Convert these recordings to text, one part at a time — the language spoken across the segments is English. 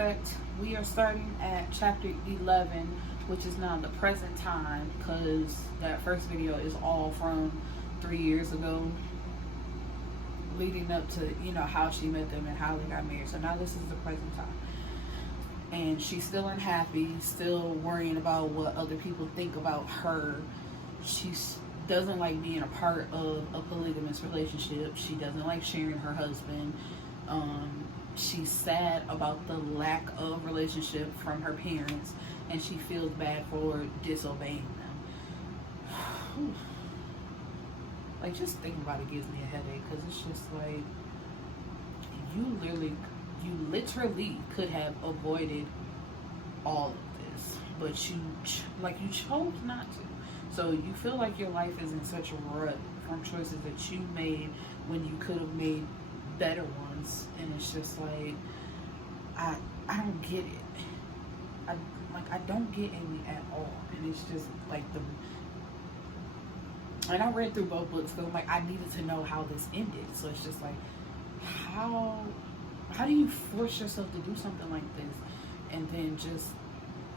effect. We are starting at chapter 11, which is now the present time, because that first video is all from 3 years ago, leading up to, you know, how she met them and how they got married. So now this is the present time. And she's still unhappy, still worrying about what other people think about her. She doesn't like being a part of a polygamous relationship. She doesn't like sharing her husband. She's sad about the lack of relationship from her parents, and she feels bad for disobeying them. Like, just thinking about it gives me a headache, because it's just like, you literally could have avoided all of this, but you chose not to. So you feel like your life is in such a rut from choices that you made when you could have made better ones, and it's just like, I don't get it. I don't get Amy at all, and it's just like and I read through both books because I'm like, I needed to know how this ended. So it's just like, how do you force yourself to do something like this, and then just,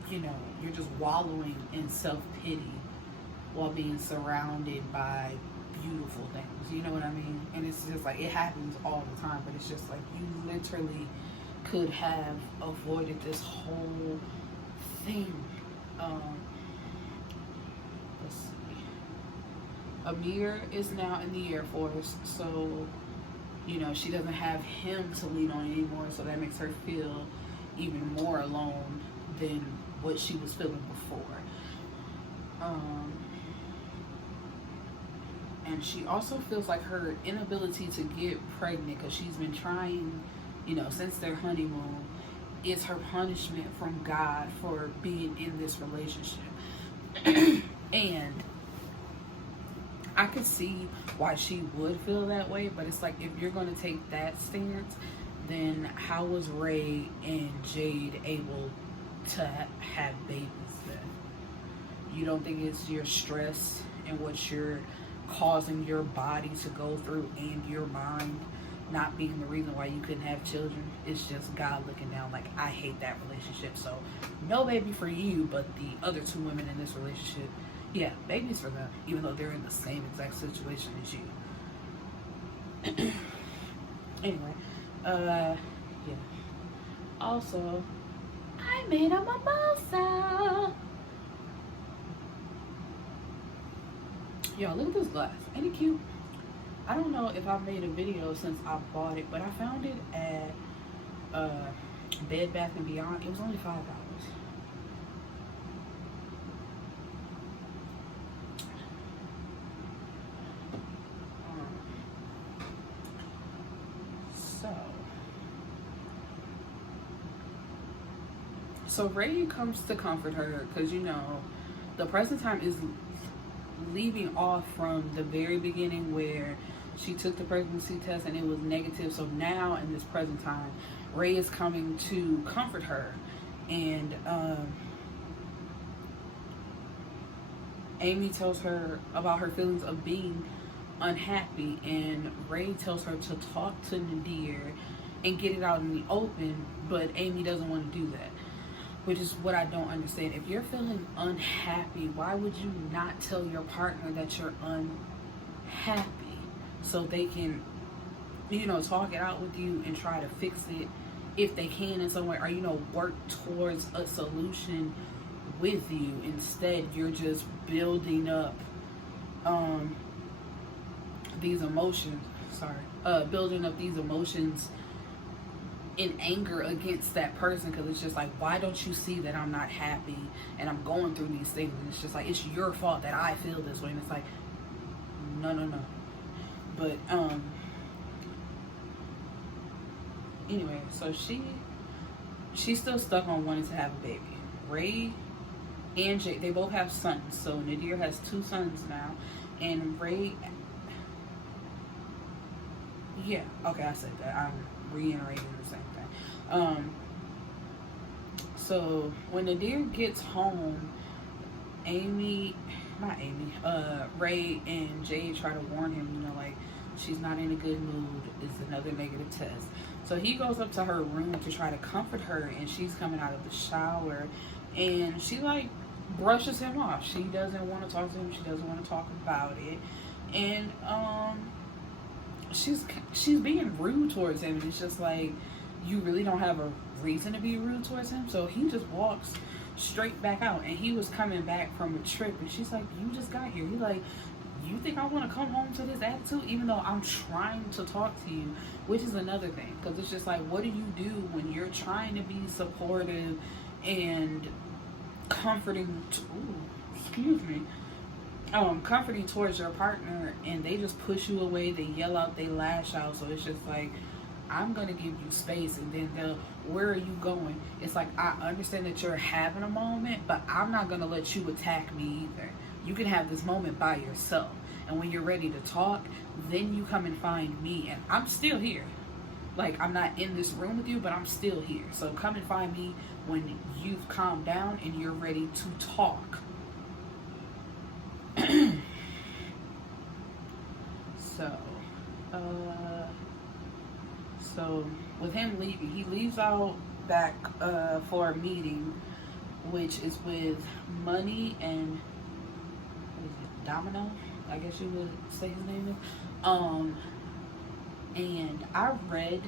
you know, you're just wallowing in self-pity while being surrounded by beautiful things, you know what I mean? And it's just like, it happens all the time, but it's just like, you literally could have avoided this whole thing. Let's see. Amir is now in the Air Force, so, you know, she doesn't have him to lean on anymore, so that makes her feel even more alone than what she was feeling before. And she also feels like her inability to get pregnant, because she's been trying, you know, since their honeymoon, is her punishment from God for being in this relationship. And I could see why she would feel that way, but it's like, if you're going to take that stance, then how was Ray and Jade able to have babies then? You don't think it's your stress and what you're causing your body to go through and your mind not being the reason why you couldn't have children? It's just God looking down like, I hate that relationship, so no baby for you, but the other two women in this relationship, yeah, babies for them, even though they're in the same exact situation as you. Anyway, yeah. Also, I made a mimosa. Yo, look at this glass. Ain't it cute? I don't know if I've made a video since I bought it, but I found it at Bed Bath & Beyond. It was only $5. So Ray comes to comfort her, because, you know, the present time is leaving off from the very beginning where she took the pregnancy test and it was negative. So now in this present time, Ray is coming to comfort her, and Amy tells her about her feelings of being unhappy, and Ray tells her to talk to Nadir and get it out in the open, but Amy doesn't want to do that, which is what I don't understand. If you're feeling unhappy, why would you not tell your partner that you're unhappy, so they can, you know, talk it out with you and try to fix it if they can in some way, or, you know, work towards a solution with you? Instead, you're just building up these emotions, building up these emotions in anger against that person, because it's just like, why don't you see that I'm not happy and I'm going through these things, and it's just like, it's your fault that I feel this way. And it's like, no. But anyway, so she's still stuck on wanting to have a baby. Ray and Jay, they both have sons, so Nadir has 2 sons now, and Ray, yeah, okay, I said that, I'm reiterating the same thing. So when Nadir gets home, Ray and Jade try to warn him, you know, like, she's not in a good mood, it's another negative test. So he goes up to her room to try to comfort her, and she's coming out of the shower, and she like brushes him off. She doesn't want to talk to him. She doesn't want to talk about it, and she's being rude towards him. And it's just like, you really don't have a reason to be rude towards him. So he just walks straight back out, and he was coming back from a trip, and she's like, you just got here. He's like, you think I want to come home to this attitude, even though I'm trying to talk to you? Which is another thing, because it's just like, what do you do when you're trying to be supportive and comforting comforting towards your partner, and they just push you away, they yell out, they lash out. So it's just like, I'm gonna give you space, and then where are you going? It's like, I understand that you're having a moment, but I'm not gonna let you attack me either. You can have this moment by yourself, and when you're ready to talk, then you come and find me, and I'm still here. Like, I'm not in this room with you, but I'm still here. So come and find me when you've calmed down and you're ready to talk. So with him leaving, he leaves out back for a meeting, which is with Money and Domino, I guess you would say his name is. And I read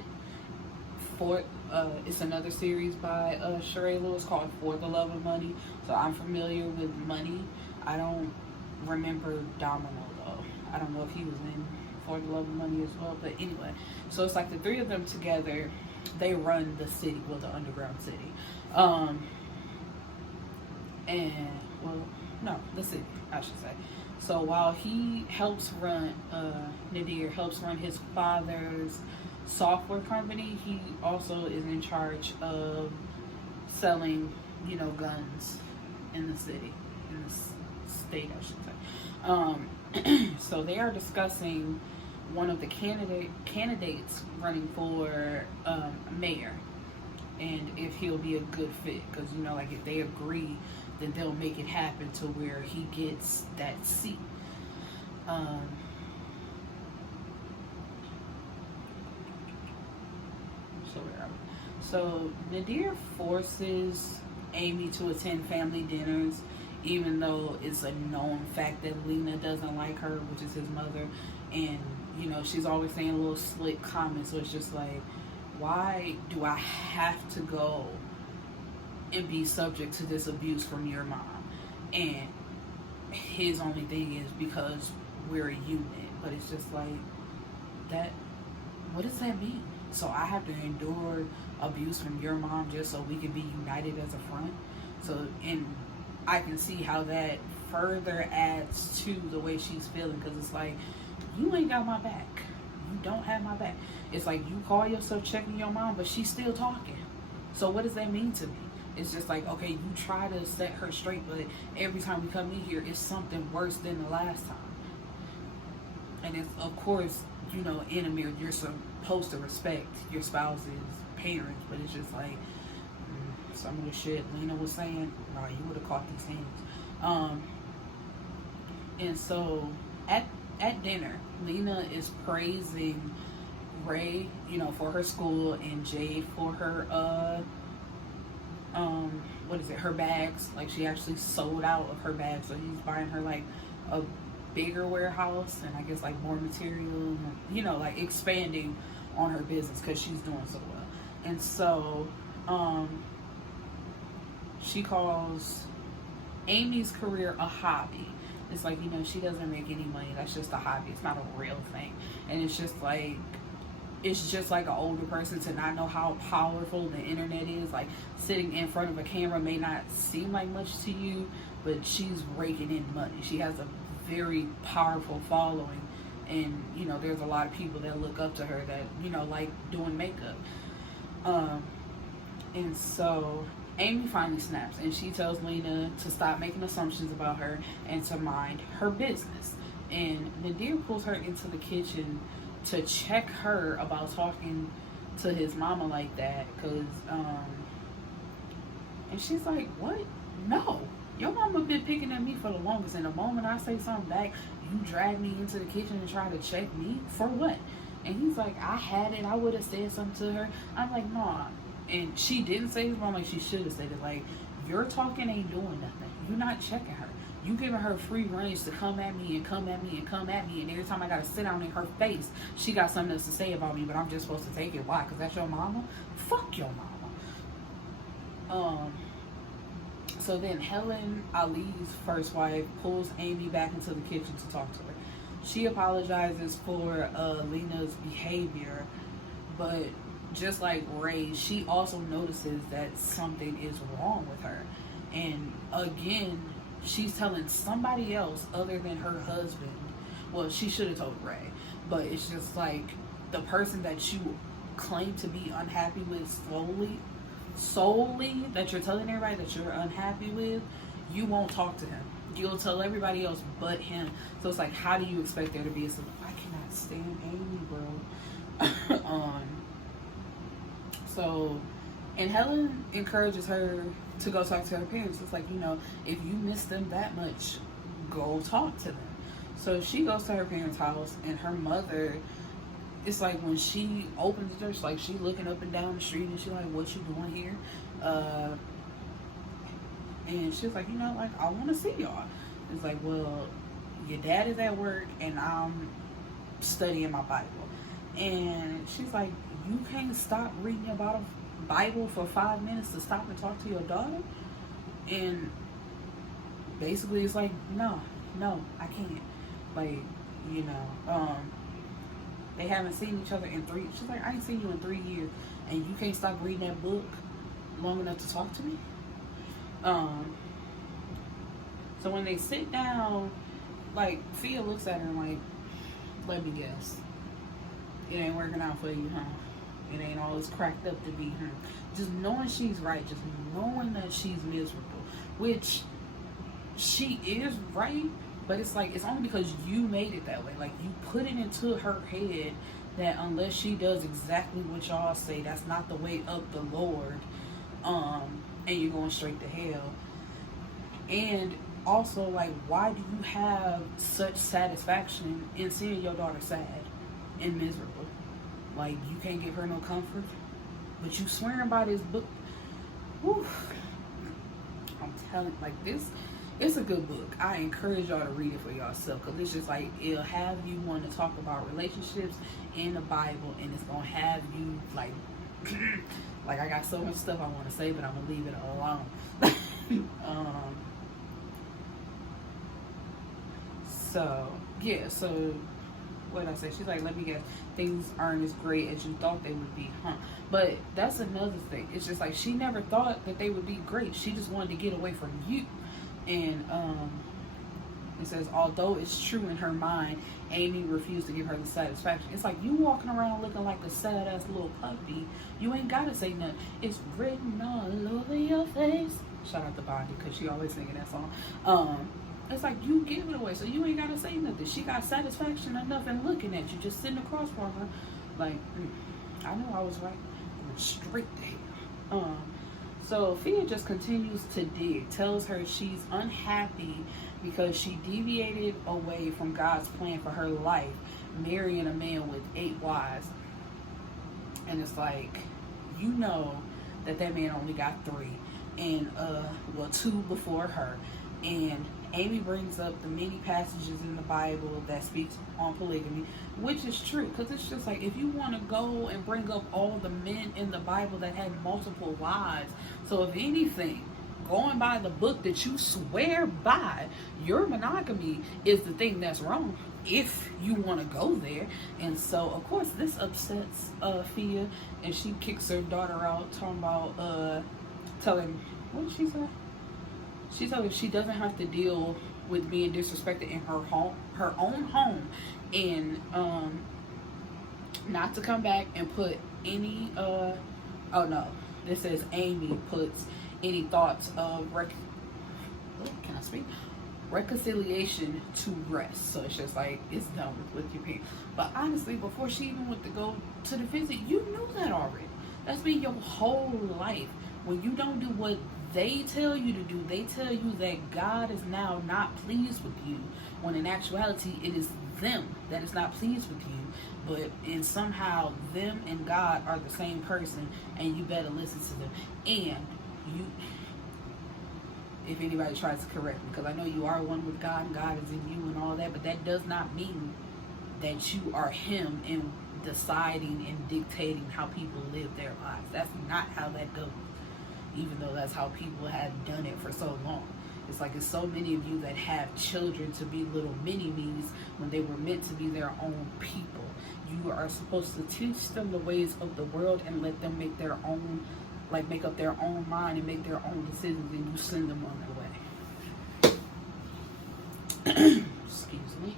it's another series by Charae Lewis called For the Love of Money. So I'm familiar with Money. I don't remember Domino though. I don't know if he was in For the Love of Money as well. But anyway, so it's like the three of them together, they run the city, well, the underground city. The city, I should say. So while he helps run, Nadir helps run his father's software company, he also is in charge of selling, guns in the city, in the state, I should say. So they are discussing one of the candidates running for mayor, and if he'll be a good fit, because like, if they agree, then they'll make it happen to where he gets that seat. So Nadir forces Amy to attend family dinners, even though it's a known fact that Lena doesn't like her, which is his mother, and she's always saying little slick comments. So it's just like, why do I have to go and be subject to this abuse from your mom? And his only thing is because we're a unit. But it's just like, that, what does that mean? So I have to endure abuse from your mom just so we can be united as a front? So, and I can see how that further adds to the way she's feeling, because it's like, you ain't got my back. You don't have my back. It's like, you call yourself checking your mom, but she's still talking. So what does that mean to me? It's just like, okay, you try to set her straight, but every time we come in here, it's something worse than the last time. And it's, of course, in a marriage, you're supposed to respect your spouse's parents, but it's just like, some of the shit Lena was saying, no, you would have caught these things. And so at dinner, Lena is praising Ray, for her school, and Jade for her her bags. Like, she actually sold out of her bags, so he's buying her like a bigger warehouse, and I guess like more material, like expanding on her business because she's doing so well. And so she calls Amy's career a hobby. It's like, she doesn't make any money. That's just a hobby. It's not a real thing. And it's just like an older person to not know how powerful the internet is. Like, sitting in front of a camera may not seem like much to you, but she's raking in money. She has a very powerful following, and there's a lot of people that look up to her that like doing makeup. And so Amy finally snaps, and she tells Lena to stop making assumptions about her and to mind her business. And Nadir pulls her into the kitchen to check her about talking to his mama like that, because and she's like, what? No, your mama been picking at me for the longest, and the moment I say something back, you drag me into the kitchen and try to check me for what? And he's like, I had it. I would have said something to her. I'm like, nah. And she didn't say it, but I'm like, she should have said it. Like, your talking ain't doing nothing. You're not checking her. You giving her free range to come at me and come at me and come at me. And every time I got to sit down in her face, she got something else to say about me, but I'm just supposed to take it. Why? Because that's your mama? Fuck your mama. So then Helen, Ali's first wife, pulls Amy back into the kitchen to talk to her. She apologizes for Lena's behavior, but just like Ray, she also notices that something is wrong with her. And again, she's telling somebody else other than her husband. Well, she should have told Ray, but it's just like the person that you claim to be unhappy with solely that you're telling everybody that you're unhappy with, you won't talk to him. You'll tell everybody else but him. So it's like, how do you expect there to be a I cannot stand Amy, bro. So, and Helen encourages her to go talk to her parents. It's like, you know, if you miss them that much, go talk to them. So she goes to her parents' house, and her mother, it's like when she opens the door, it's like she looking up and down the street, and she's like, what you doing here? And she's like, you know, like, I want to see y'all. It's like, well, your dad is at work, and I'm studying my Bible. And she's like, you can't stop reading your Bible for 5 minutes to stop and talk to your daughter? And basically it's like, no, I can't. Like, you know, they haven't seen each other in 3. She's like, I ain't seen you in 3 years, and you can't stop reading that book long enough to talk to me? So when they sit down, like, Fia looks at her like, let me guess, it ain't working out for you, huh? It ain't all it's cracked up to be, huh? Just knowing she's right, just knowing that she's miserable, which she is right, but it's like, it's only because you made it that way. Like, you put it into her head that unless she does exactly what y'all say, that's not the way of the Lord, and you're going straight to hell. And also, like, why do you have such satisfaction in seeing your daughter sad and miserable? Like, you can't give her no comfort, but you swearing by this book. Whew. I'm telling, like, this, it's a good book. I encourage y'all to read it for yourself, because it's just like, it'll have you want to talk about relationships in the Bible, and it's gonna have you like like, I got so much stuff I want to say, but I'm gonna leave it alone. So yeah, so what did I say? She's like, let me guess, things aren't as great as you thought they would be, huh? But that's another thing. It's just like, she never thought that they would be great. She just wanted to get away from you. And it says, although it's true in her mind, Amy refused to give her the satisfaction. It's like, you walking around looking like a sad ass little puppy. You ain't gotta say nothing. It's written all over your face. Shout out to Bondi, because she always singing that song. It's like, you give it away, so you ain't gotta say nothing. She got satisfaction enough in looking at you, just sitting across from her. Like, I know I was right. I went straight to hell. So Fia just continues to dig, tells her she's unhappy because she deviated away from God's plan for her life, marrying a man with 8 wives. And it's like, you know that man only got 3, and 2 before her. And Amy brings up the many passages in the Bible that speaks on polygamy, which is true, because it's just like, if you want to go and bring up all the men in the Bible that had multiple wives, so if anything, going by the book that you swear by, your monogamy is the thing that's wrong, if you want to go there. And so, of course, this upsets Fia, and she kicks her daughter out, talking about, telling, what did she say? She told her she doesn't have to deal with being disrespected in her home, her own home, and not to come back and put any oh no, this says Amy puts any thoughts of reconciliation to rest. So it's just like, it's done with your parents. But honestly, before she even went to go to the visit, you knew that already. That's been your whole life. When you don't do what they tell you to do, they tell you that God is now not pleased with you, when in actuality it is them that is not pleased with you, but and somehow them and God are the same person, and you better listen to them. And you, if anybody tries to correct me, because I know you are one with God and God is in you and all that, but that does not mean that you are him in deciding and dictating how people live their lives. That's not how that goes, even though that's how people have done it for so long. It's like it's so many of you that have children to be little mini-me's when they were meant to be their own people. You are supposed to teach them the ways of the world and let them make their own, like make up their own mind and make their own decisions, and you send them on their way. Excuse me.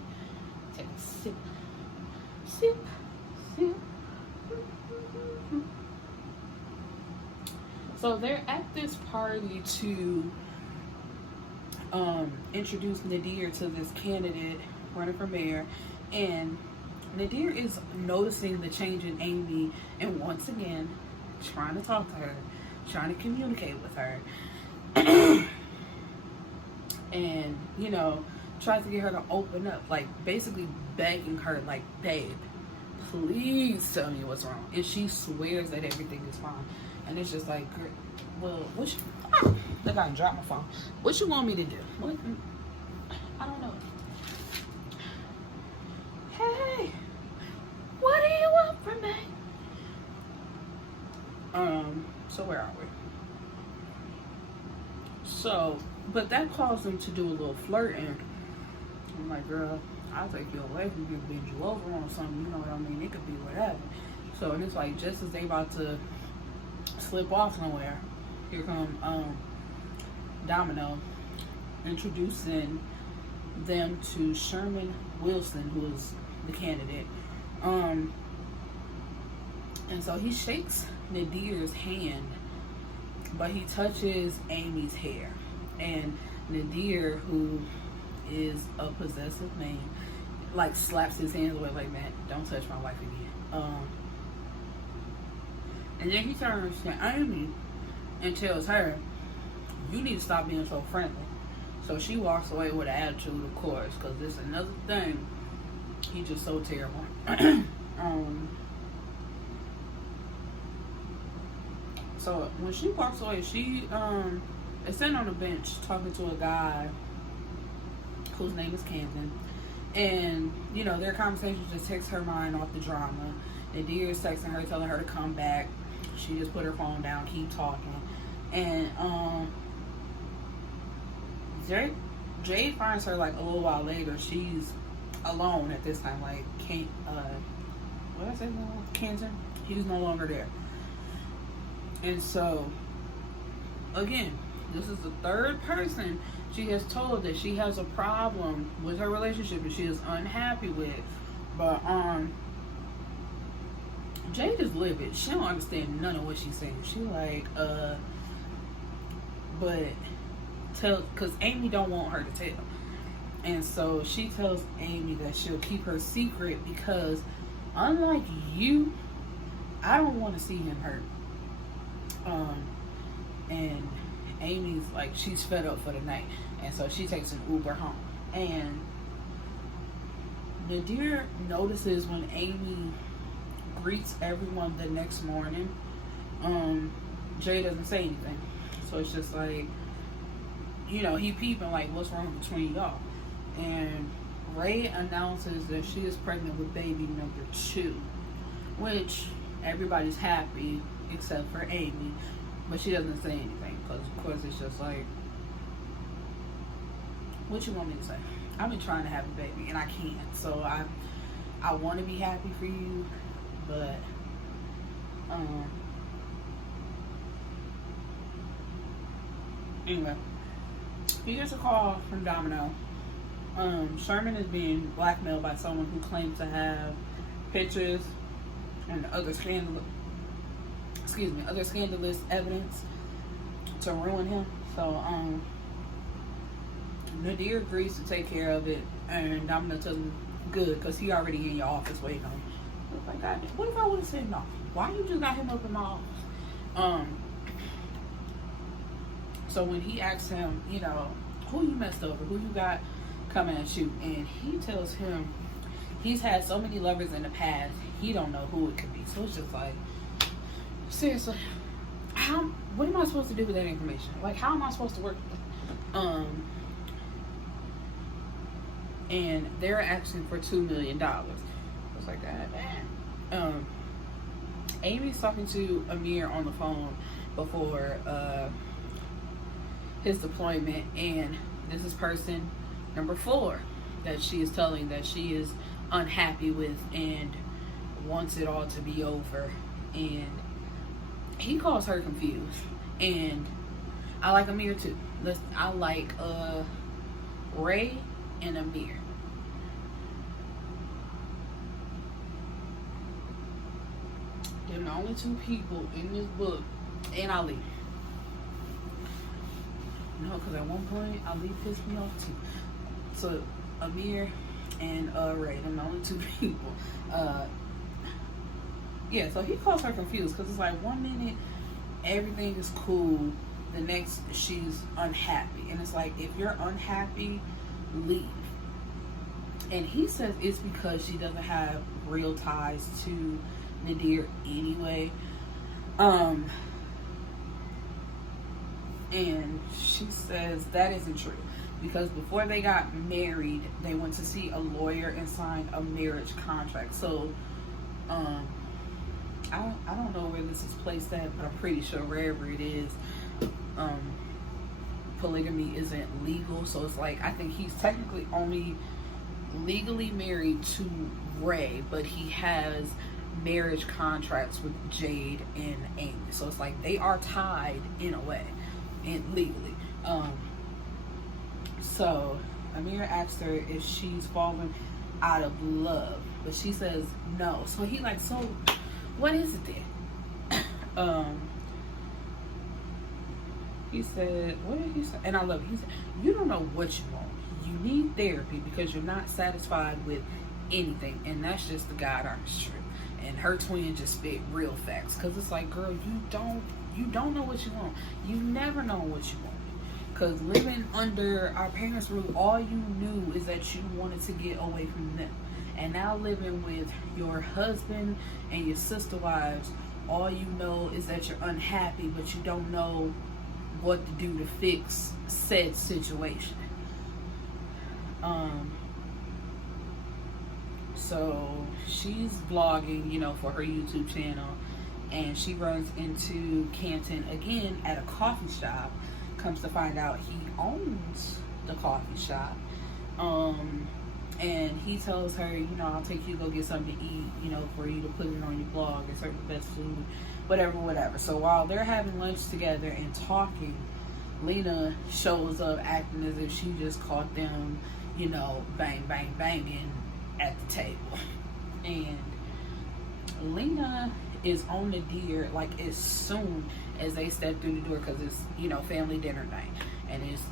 Take a sip. Sip. Sip. So they're at this party to introduce Nadir to this candidate running for mayor, and Nadir is noticing the change in Amy, and once again trying to talk to her, trying to communicate with her, and you know, tries to get her to open up, like basically begging her, like, babe, please tell me what's wrong. And she swears that everything is fine, and it's just like, well, what you, I gotta drop my phone. What you want me to do? What? I don't know. Hey, what do you want from me? So where are we? So, but that caused them to do a little flirting. I'm like, girl, I'll take you away from you, bend you over on something, you know what I mean? It could be whatever. So, and it's like, just as they about to slip off somewhere, here come Domino introducing them to Sherman Wilson, who is the candidate. And so he shakes Nadir's hand, but he touches Amy's hair. And Nadir, who is a possessive man, like slaps his hands away, like, man, don't touch my wife again. And then he turns to Amy and tells her, you need to stop being so friendly. So she walks away with an attitude, of course, because this is another thing. He's just so terrible. So when she walks away, she is sitting on a bench talking to a guy whose name is Camden. And, you know, their conversation just takes her mind off the drama. Nadir is texting her, telling her to come back. She just put her phone down, keep talking. And Jade finds her like a little while later. She's alone at this time. Like, what did I say? Kenton? He's no longer there. And so, again, this is the third person she has told that she has a problem with her relationship and she is unhappy with. But Jade is livid. She don't understand none of what she's saying. She like, because Amy don't want her to tell. And so she tells Amy that she'll keep her secret because, unlike you, I don't want to see him hurt. And Amy's like, she's fed up for the night. And so she takes an Uber home. And Nadir notices when Amy greets everyone the next morning, Jay doesn't say anything. So it's just like, you know, he peeping like, what's wrong between y'all? And Ray announces that she is pregnant with baby number 2, which everybody's happy except for Amy, but she doesn't say anything because, of course, it's just like, what you want me to say? I've been trying to have a baby and I can't, so I want to be happy for you, but anyway, he gets a call from Domino. Sherman is being blackmailed by someone who claims to have pictures and other scandalous evidence to ruin him. So Nadir agrees to take care of it, and Domino tells him, good, because he already in your office waiting on him. I was like, God, what if I would have said no? Why you just got him up in my office? So when he asks him, you know, who you messed over, who you got coming at you, and he tells him He's had so many lovers in the past, he don't know who it could be. So it's just like, seriously, what am I supposed to do with that information? Like, how am I supposed to work with it? And they're asking for $2 million. I was like, God damn. Amy's talking to Amir on the phone before his deployment, and this is person number 4 that she is telling that she is unhappy with and wants it all to be over. And he calls her confused. And I like Amir too. I like Ray and Amir. They're the only 2 people in this book, and Ali. No, because at one point Ali pissed me off too. So Amir and Ray, they're the only 2 people. Yeah, so he calls her confused because it's like one minute everything is cool, the next she's unhappy, and it's like, if you're unhappy, leave. And he says it's because she doesn't have real ties to Nadir anyway. And she says that isn't true, because before they got married, they went to see a lawyer and signed a marriage contract. So I don't know where this is placed at, but I'm pretty sure wherever it is, polygamy isn't legal. So it's like, I think he's technically only legally married to Ray, but he has marriage contracts with Jade and Amy. So it's like they are tied in a way, and legally. So Amir asked her if she's fallen out of love, but she says no. So he like, so what is it then? He said, what did he say? And I love it. He said, you don't know what you want. You need therapy because you're not satisfied with anything. And that's just the God honest truth. And her twin just spit real facts. Because it's like, girl, you don't know what you want. You never know what you want. Because living under our parents' rule, all you knew is that you wanted to get away from them. And now living with your husband and your sister wives, all you know is that you're unhappy, but you don't know what to do to fix said situation. So she's vlogging, for her YouTube channel, and she runs into Canton again at a coffee shop. Comes to find out he owns the coffee shop. And he tells her, I'll take you to go get something to eat, for you to put it on your blog and serve the best food, whatever. So while they're having lunch together and talking, Lena shows up acting as if she just caught them, bang, bang, banging at the table. And Lena is on Nadir like as soon as they step through the door, because it's, family dinner night. And it's,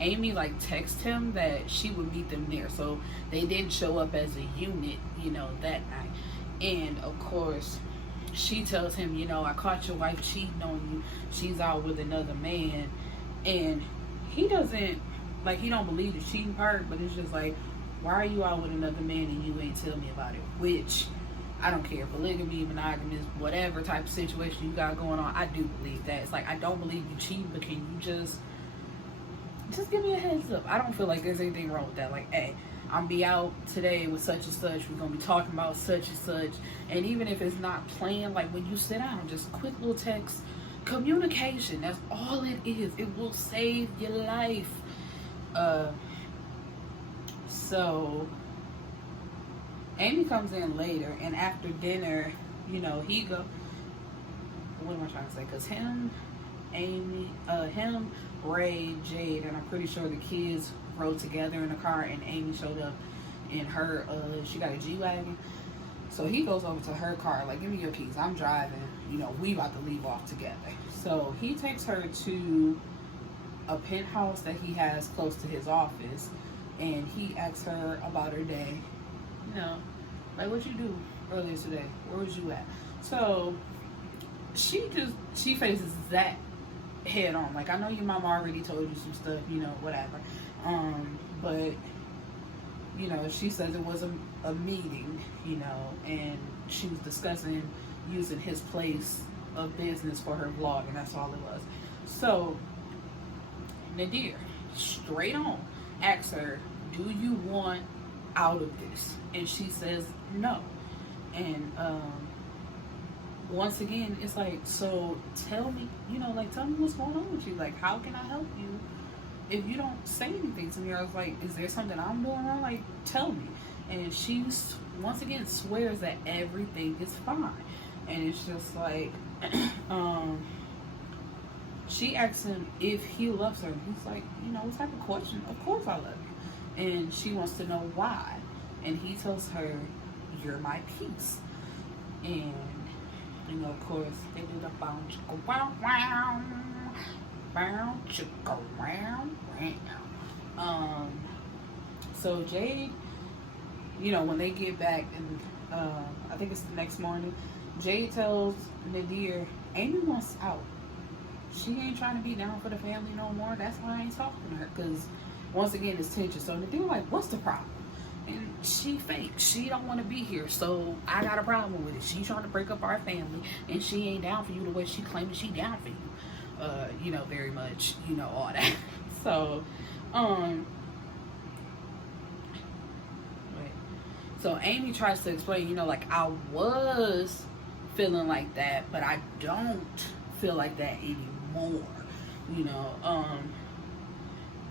Amy texted him that she would meet them there, so they didn't show up as a unit, that night. And of course, she tells him, I caught your wife cheating on you. She's out with another man. And he doesn't, he don't believe the cheating part, but it's just like, why are you out with another man and you ain't tell me about it? Which, I don't care, polygamy, monogamous, whatever type of situation you got going on, I do believe that. It's like, I don't believe you cheating, but can you just give me a heads up? I don't feel like there's anything wrong with that. Like, hey, I'm be out today with such and such. We're going to be talking about such and such. And even if it's not planned, when you sit down, just quick little text, communication. That's all it is. It will save your life. So Amy comes in later, and after dinner, he go, what am I trying to say? Because him, Ray, Jade, and I'm pretty sure the kids rode together in a car, and Amy showed up in her, she got a G-Wagon. So he goes over to her car, give me your keys, I'm driving, we about to leave off together. So he takes her to a penthouse that he has close to his office, and he asks her about her day, what you do earlier today, where was you at? So she faces that head on. I know your mama already told you some stuff, whatever. But she says it was a meeting, and she was discussing using his place of business for her vlog, and that's all it was. So Nadir, straight on, asks her, do you want out of this? And she says no. And once again, it's like, so tell me, tell me what's going on with you. Like, how can I help you if you don't say anything to me? I was like, is there something I'm doing wrong? Like, tell me. And she once again swears that everything is fine. And it's just like, she asks him if he loves her. He's like, what type of question? Of course I love you. And she wants to know why. And he tells her, you're my peace. And, of course, they did a bounce, go round, round, bounce, go round, round. So Jade, when they get back, and I think it's the next morning, Jade tells Nadir, Amy wants out. She ain't trying to be down for the family no more. That's why I ain't talking to her. Because, once again, it's tension. So Nadir like, what's the problem? And she fake. She don't want to be here. So I got a problem with it. She trying to break up our family. And she ain't down for you the way she claiming she down for you. Very much. All that. So, So Amy tries to explain, like, I was feeling like that, but I don't feel like that anymore,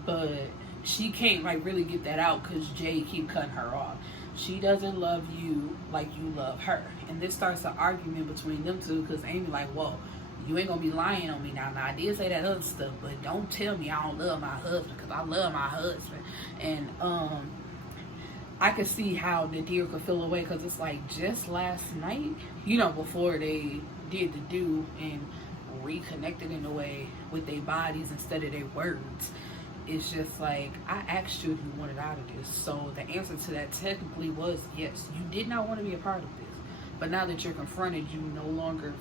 but she can't really get that out because Jay keep cutting her off. She doesn't love you like you love her, and this starts an argument between them two because Amy like, whoa, you ain't gonna be lying on me now. I did say that other stuff, but don't tell me I don't love my husband, because I love my husband. And I could see how Nadir could feel away, because it's like, just last night, before they did the do and reconnected in a way with their bodies instead of their words, it's just like, I asked you if you wanted out of this. So the answer to that technically was yes. You did not want to be a part of this, but now that you're confronted, you no longer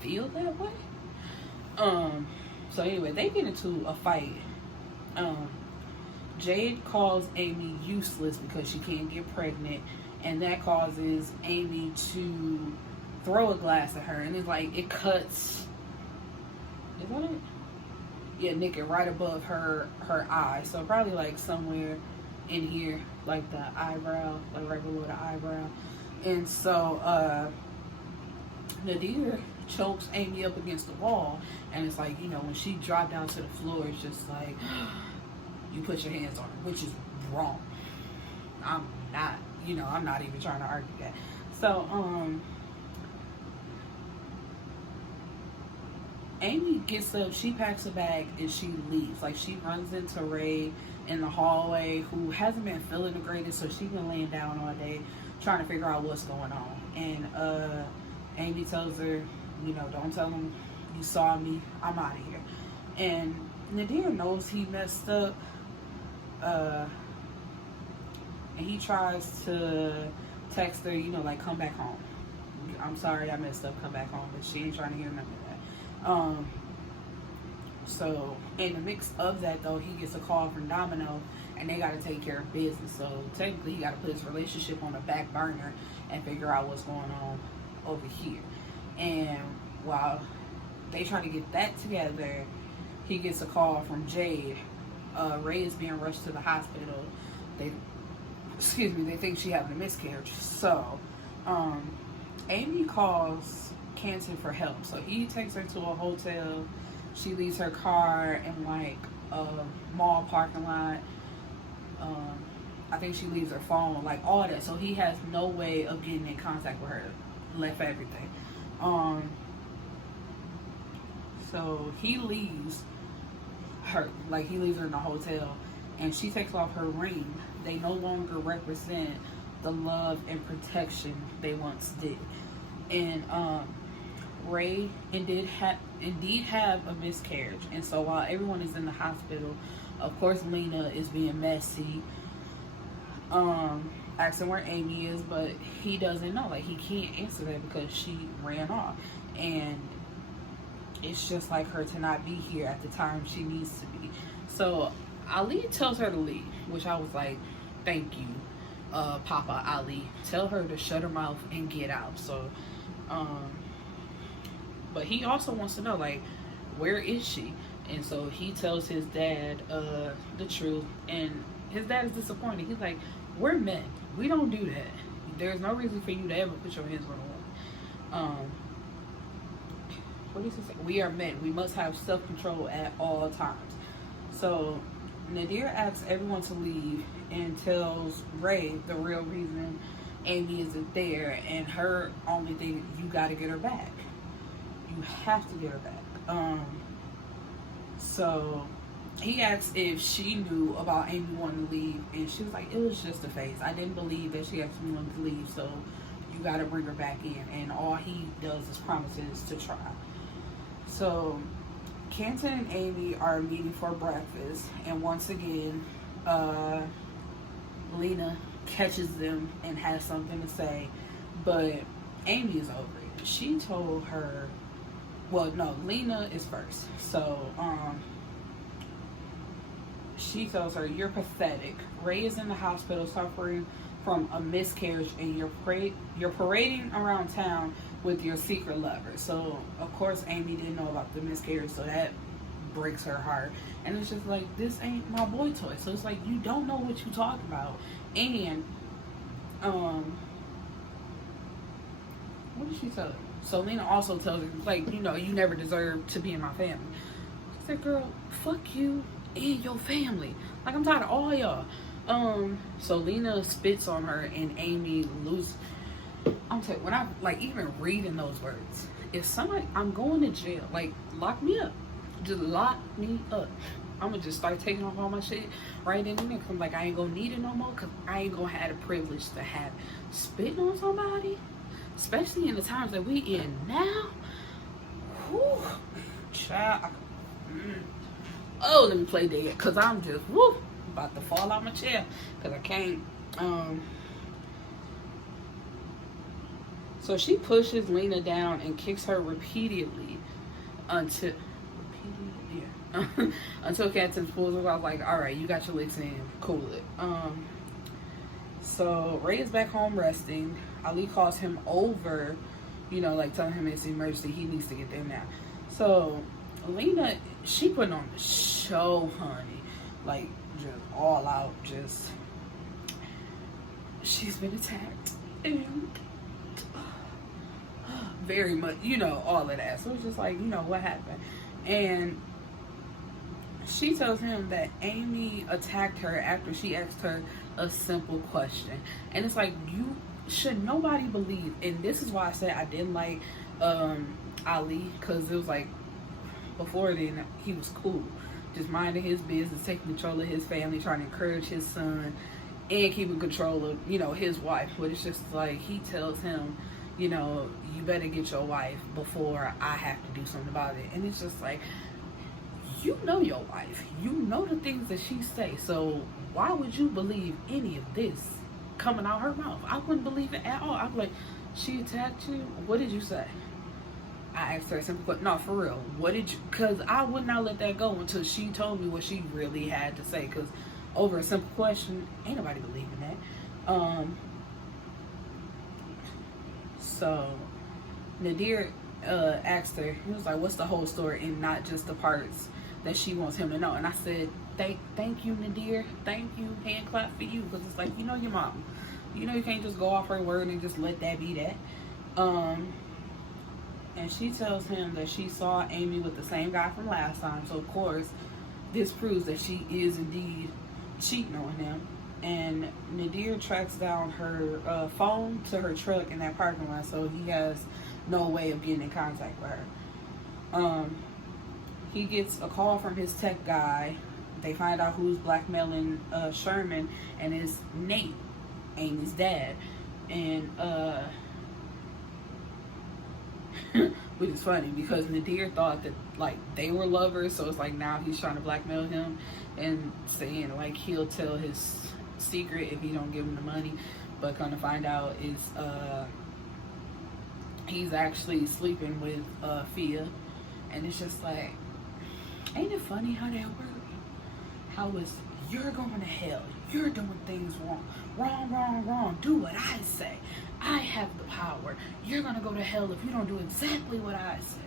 feel that way. So anyway, they get into a fight. Jade calls Amy useless because she can't get pregnant, and that causes Amy to throw a glass at her, and it's like, it cuts, is that it? Yeah, nick it right above her eye, so probably like somewhere in here, like the eyebrow, like right below the eyebrow. And so Nadir chokes Amy up against the wall, and it's like, when she dropped down to the floor, it's just like, you put your hands on her, which is wrong. I'm not even trying to argue that. So, Amy gets up, she packs a bag, and she leaves. Like, she runs into Ray in the hallway, who hasn't been feeling the greatest, so she's been laying down all day, trying to figure out what's going on. And, Amy tells her, don't tell him you saw me, I'm out of here. And Nadir knows he messed up, and he tries to text her, like, come back home. I'm sorry I messed up, come back home. But she ain't trying to hear none of that. So in the mix of that, though, he gets a call from Domino, and they got to take care of business. So technically, he got to put his relationship on the back burner and figure out what's going on over here. And while they try to get that together, he gets a call from Jade. Ray is being rushed to the hospital. They think she having a miscarriage. So, Amy calls Canton for help. So he takes her to a hotel. She leaves her car in like a mall parking lot. I think she leaves her phone, like all that. So he has no way of getting in contact with her. Left everything. So he leaves her, like he leaves her in the hotel, and she takes off her ring. They no longer represent the love and protection they once did. And Ray indeed have a miscarriage. And so while everyone is in the hospital, of course Lena is being messy, asking where Amy is, but he doesn't know. Like, he can't answer that because she ran off. And it's just like her to not be here at the time she needs to be. So Ali tells her to leave, which I was like, thank you. Papa Ali, tell her to shut her mouth and get out. So, but he also wants to know, like, where is she? And so he tells his dad the truth, and his dad is disappointed. He's like, we're men. We don't do that. There's no reason for you to ever put your hands on a woman. What does he say? We are men. We must have self-control at all times. So Nadir asks everyone to leave and tells Ray the real reason Amy isn't there, and her only thing, you got to get her back. You have to get her back. So he asked if she knew about Amy wanting to leave, and she was like, it was just a phase. I didn't believe that she actually wanted to leave, so you got to bring her back in. And all he does is promises to try. So Canton and Amy are meeting for breakfast, and once again, Lena catches them and has something to say, but Amy is over it. She told her, well, no, Lena is first. So, she tells her, you're pathetic. Ray is in the hospital suffering from a miscarriage, and you're parading around town with your secret lover. So, of course, Amy didn't know about the miscarriage, so that breaks her heart. And it's just like, this ain't my boy toy. So it's like, you don't know what you talking about. And what did she tell her? So Lena also tells her, like, you know, you never deserve to be in my family. She said, girl, fuck you and your family. Like, I'm tired of all y'all. So Lena spits on her, and Amy loses. I'm telling you, when I, like, even reading those words, if somebody, I'm going to jail, like, lock me up. Just lock me up. I'm gonna just start taking off all my shit right in the mix. I'm like, I ain't gonna need it no more, because I ain't gonna have the privilege to have spitting on somebody, especially in the times that we in now. Whew, child. Oh, let me play dead, because I'm just, whoo, about to fall out my chair, because I can't. So she pushes Lena down and kicks her repeatedly until until Canton pulls her out, like, all right, you got your licks in, cool it. So Ray is back home resting. Ali calls him over, you know, like telling him it's an emergency, he needs to get there now. So Lena, she putting on the show, honey, like, just all out, just, she's been attacked, and very much, you know, all of that. So it's just like, you know, what happened? And she tells him that Amy attacked her after she asked her a simple question. And it's like, you should nobody believe. And this is why I said I didn't like Ali, because it was like, before then, he was cool, just minding his business, taking control of his family, trying to encourage his son, and keeping control of, you know, his wife. But it's just like, he tells him, you know, you better get your wife before I have to do something about it. And it's just like, you know your wife, you know the things that she say, so why would you believe any of this coming out her mouth? I wouldn't believe it at all. I'm like, she attacked you? What did you say? I asked her a simple question. No, for real, what did you, because I would not let that go until she told me what she really had to say, because over a simple question, ain't nobody believing that. So Nadir asked her, he was like, what's the whole story and not just the parts that she wants him to know? And I said, thank you, Nadir, thank you, hand clap for you, because it's like, you know your mom, you know you can't just go off her word and just let that be that. And she tells him that she saw Amy with the same guy from last time, so of course this proves that she is indeed cheating on him. And Nadir tracks down her phone to her truck in that parking lot, so he has no way of getting in contact with her. He gets a call from his tech guy. They find out who's blackmailing Sherman, and it's Nate, Amy's dad. And which is funny, because Nadir thought that, like, they were lovers, so it's like now he's trying to blackmail him and saying, like, he'll tell his secret if he don't give him the money. But come to find out is he's actually sleeping with Fia. And it's just like, ain't it funny how that works? How is you're going to hell? You're doing things wrong. Wrong, wrong, wrong. Do what I say. I have the power. You're going to go to hell if you don't do exactly what I say.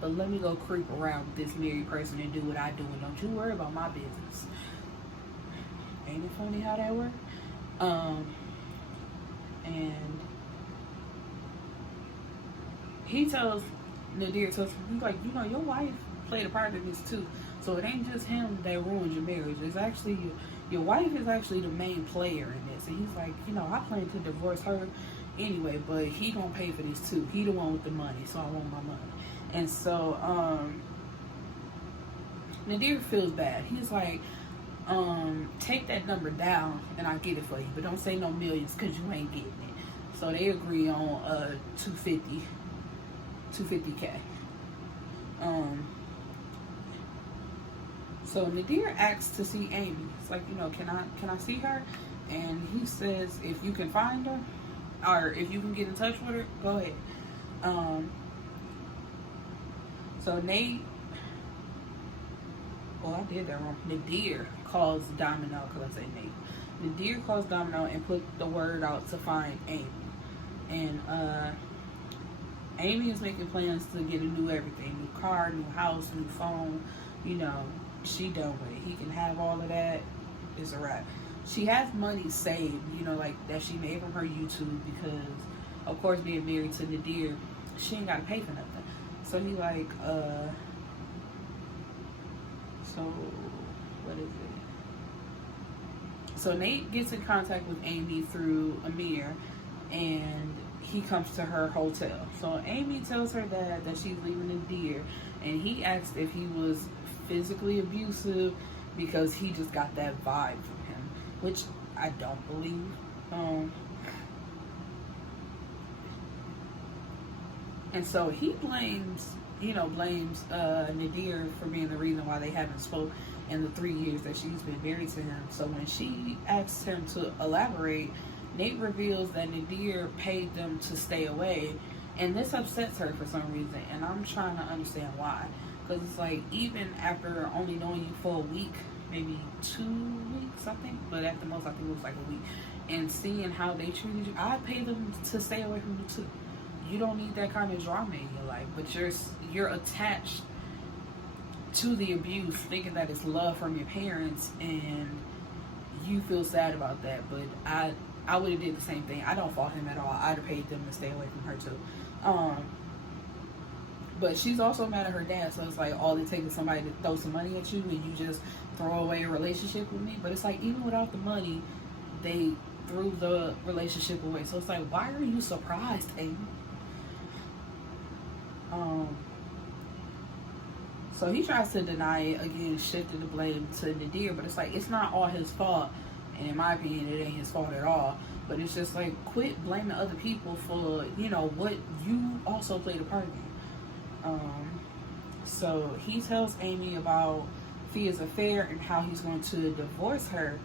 But let me go creep around with this married person and do what I do, and don't you worry about my business. Ain't it funny how that works? And he tells Nadir, he's like, you know, your wife played a part in this too. So it ain't just him that ruined your marriage. It's actually your wife is actually the main player in this. And he's like, you know, I plan to divorce her anyway, but he gonna pay for this too. He the one with the money, so I want my money. And so Nadir feels bad. He's like, take that number down and I'll get it for you, but don't say no millions because you ain't getting it. So they agree on 250K. So Nadir asks to see Amy. It's like, you know, can I see her? And he says, if you can find her, or if you can get in touch with her, go ahead. So I did that wrong. Nadir calls Domino, because I say Nate. Nadir calls Domino and put the word out to find Amy. And Amy is making plans to get a new everything. New car, new house, new phone. You know, she done with it. He can have all of that. It's a wrap. She has money saved, you know, like that she made from her YouTube, because, of course, being married to Nadir, she ain't got to pay for nothing. So he like, so what is it? So Nate gets in contact with Amy through Amir, and he comes to her hotel. So Amy tells her dad that she's leaving Nadir, and he asked if he was physically abusive because he just got that vibe from him, which I don't believe. And so he blames Nadir for being the reason why they haven't spoke in the 3 years that she's been married to him. So when she asks him to elaborate, Nate reveals that Nadir paid them to stay away, and this upsets her for some reason, and I'm trying to understand why. Because it's like, even after only knowing you for a week, maybe 2 weeks, I think, but at the most, I think it was like a week, and seeing how they treated you, I'd pay them to stay away from you too. You don't need that kind of drama in your life, but you're attached to the abuse, thinking that it's love from your parents, and you feel sad about that. But I would have did the same thing. I don't fault him at all. I'd have paid them to stay away from her too. But she's also mad at her dad, so it's like all it takes is somebody to throw some money at you and you just throw away a relationship with me. But it's like, even without the money, they threw the relationship away. So it's like, why are you surprised, Amy? So he tries to deny it again, shifting the blame to Nadir, but it's like, it's not all his fault, and in my opinion, it ain't his fault at all. But it's just like, quit blaming other people for, you know, what you also played a part in. So he tells Amy about Fia's affair and how he's going to divorce her,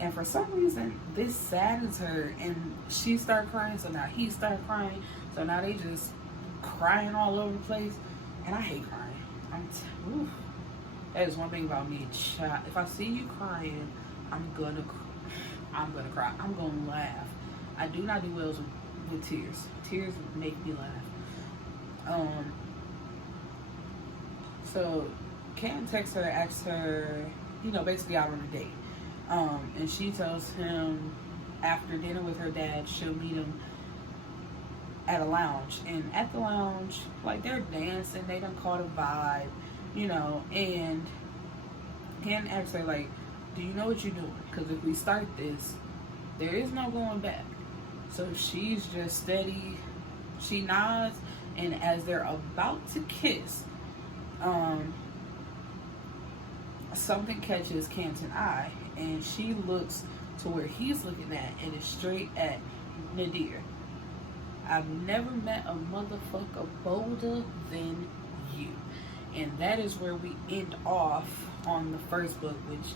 and for some reason, this saddens her, and she started crying, so now he started crying, so now they just crying all over the place, and I hate crying. That is one thing about me, child. If I see you crying, I'm gonna cry. I'm gonna laugh. I do not do well with tears. Tears make me laugh. So Cam texts her, asks her, you know, basically out on a date. And she tells him after dinner with her dad, she'll meet him at a lounge. And at the lounge, like, they're dancing, they done caught a vibe, you know, and Ken asks her, like, do you know what you're doing? Because if we start this, there is no going back. So she's just steady. She nods, and as they're about to kiss, something catches Canton's eye, and she looks to where he's looking at, and it's straight at Nadir. I've never met a motherfucker bolder than you. And that is where we end off on the first book, which,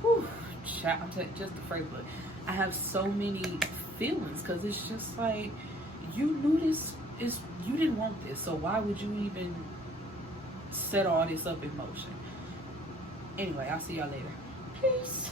whew, I'm telling you, just the first book. I have so many feelings, because it's just like, you knew this you didn't want this, so why would you even set all this up in motion? Anyway, I'll see y'all later. Peace.